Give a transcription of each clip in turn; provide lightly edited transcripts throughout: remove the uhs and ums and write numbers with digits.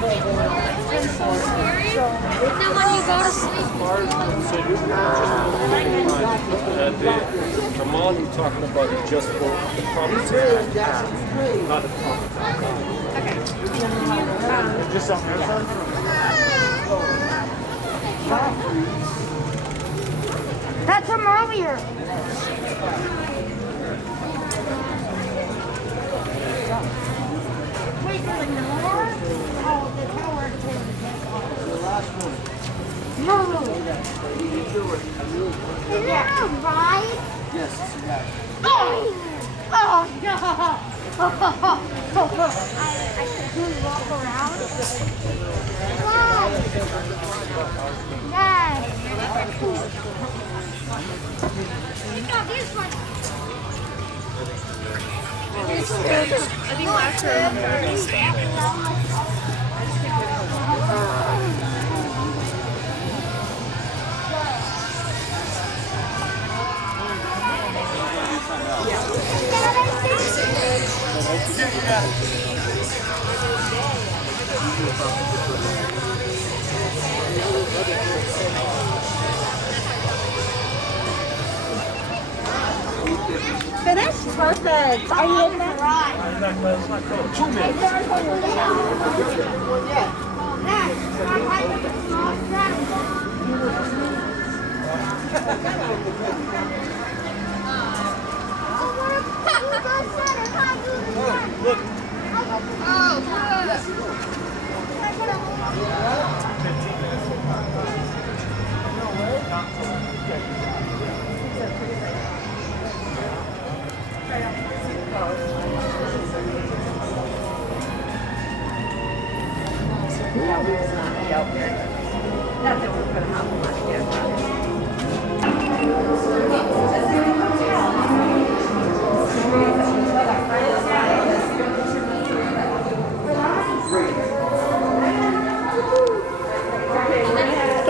Then when you go to sleep, The mall you're talking about is just for the property, not the property. okay. Just on your side? That's from earlier. Wait, there's more? Oh, the tower. The last one. No. Is it a ride? Yes, it's a ride. Oh, oh no. I should do walk around. Yes. No, this one. I think last year Finished? Perfect. Are you in that? It's not cool. 2 minutes. Look. Not that we're going to have a lot again.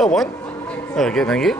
Oh, one. Okay, thank you.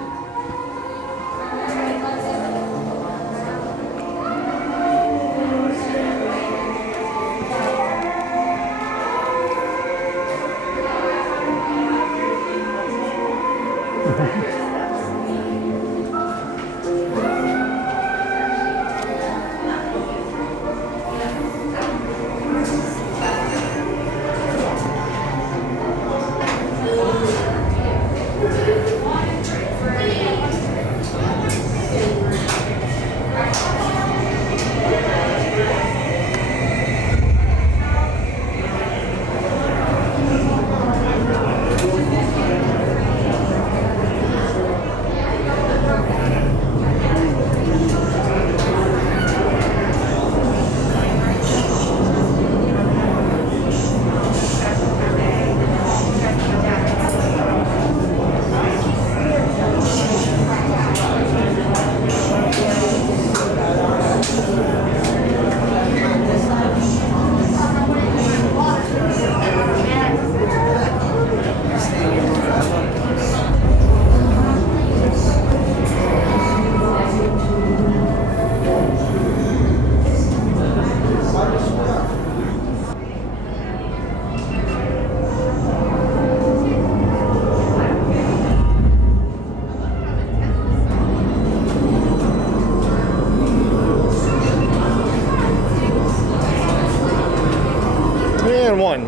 And 1.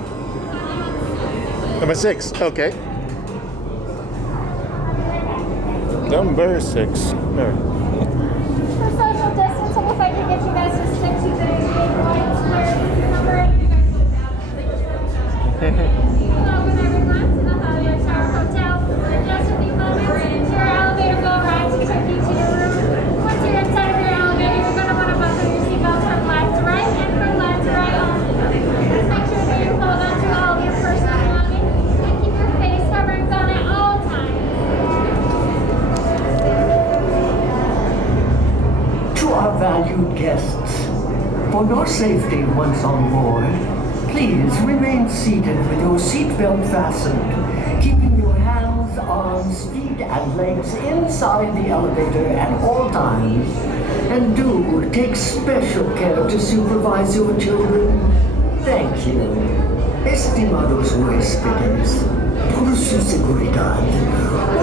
Number 6. Okay. Number 6. There. for social distancing, if I can get you guys to stick to the white square number, you guys go down. Welcome everyone to the Hollywood Tower Hotel. In just a few moments, your elevator will arrive to take you to your room. Once you're inside of your elevator, you're going to want to buckle your seatbelts from left to right and from left to right only. Please make sure that you hold on to all of your personal belongings and keep your face coverings on at all times. To our valued guests, for your safety once on board, please remain seated with your seatbelt fastened, keeping your hands, arms, feet, and legs inside the elevator at all times. And do take special care to supervise your children. Thank you. estimados huéspedes, por su seguridad,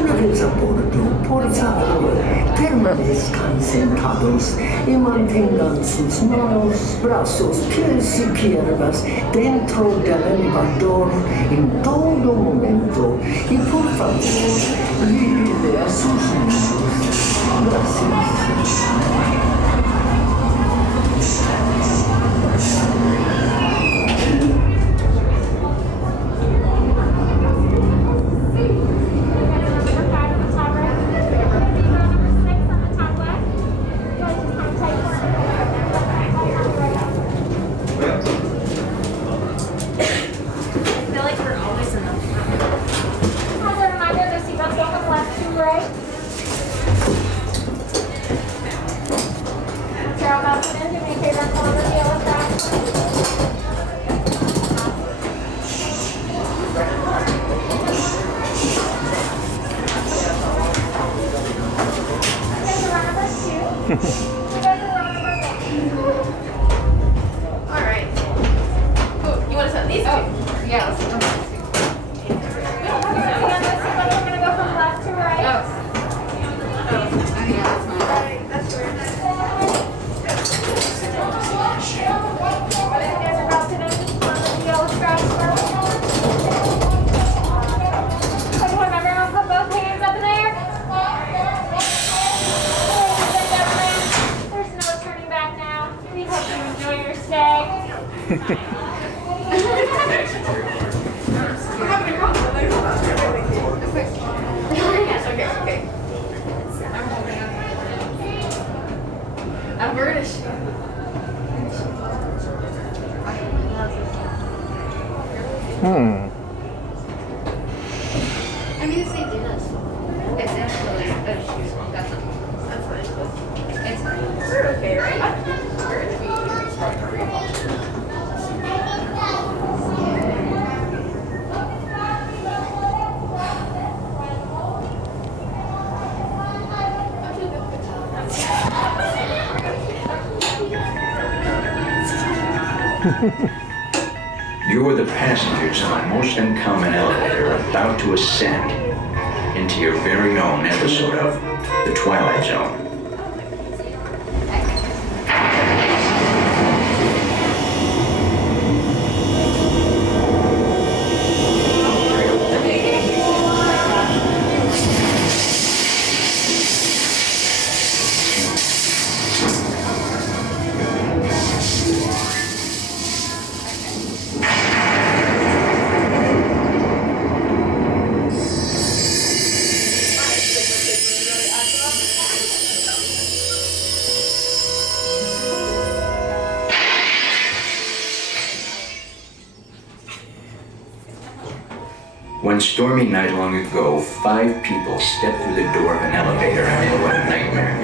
una vez a bordo, por favor, permanezcan sentados y mantengan sus manos, brazos, pies y piernas dentro del elevador en todo momento. Y por favor, vigile a sus niños. Gracias. You're the passengers on a most uncommon elevator about to ascend into your very own episode of The Twilight Zone. One stormy night long ago, 5 people stepped through the door of an elevator and into a nightmare.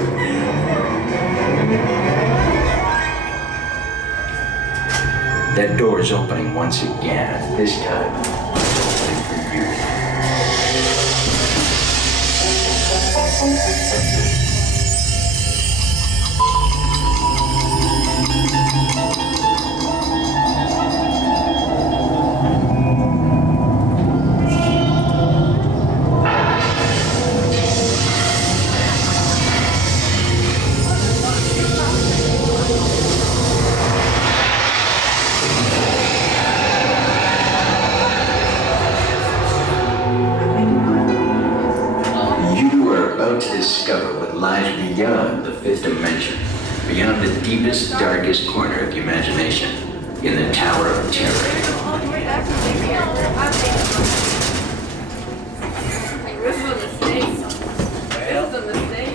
That door is opening once again, this time for you. To discover what lies beyond the fifth dimension, beyond the deepest, darkest corner of the imagination, in the Tower of Terror. This was a mistake. This was a mistake.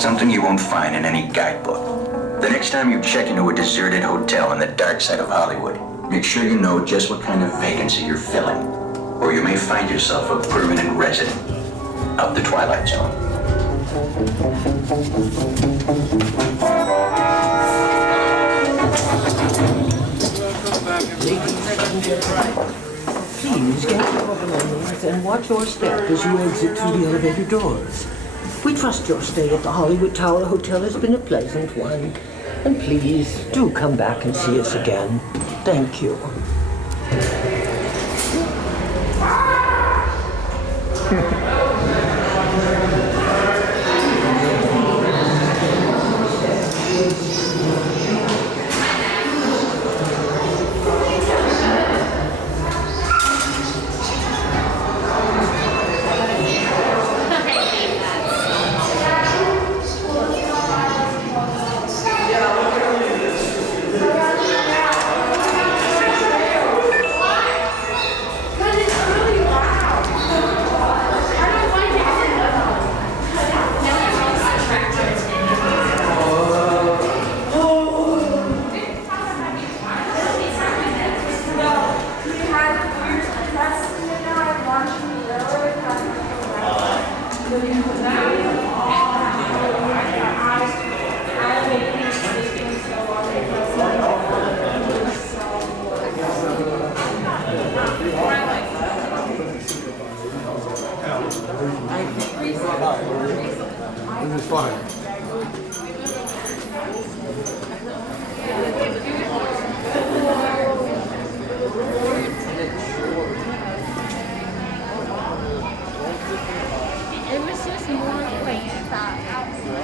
Something you won't find in any guidebook. The next time you check into a deserted hotel on the dark side of Hollywood, make sure you know just what kind of vacancy you're filling, or you may find yourself a permanent resident of the Twilight Zone. Please get your belongings and watch your step as you exit through the elevator doors. We trust your stay at the Hollywood Tower Hotel has been a pleasant one. And please do come back and see us again. Thank you. This is fine. It was just more like that.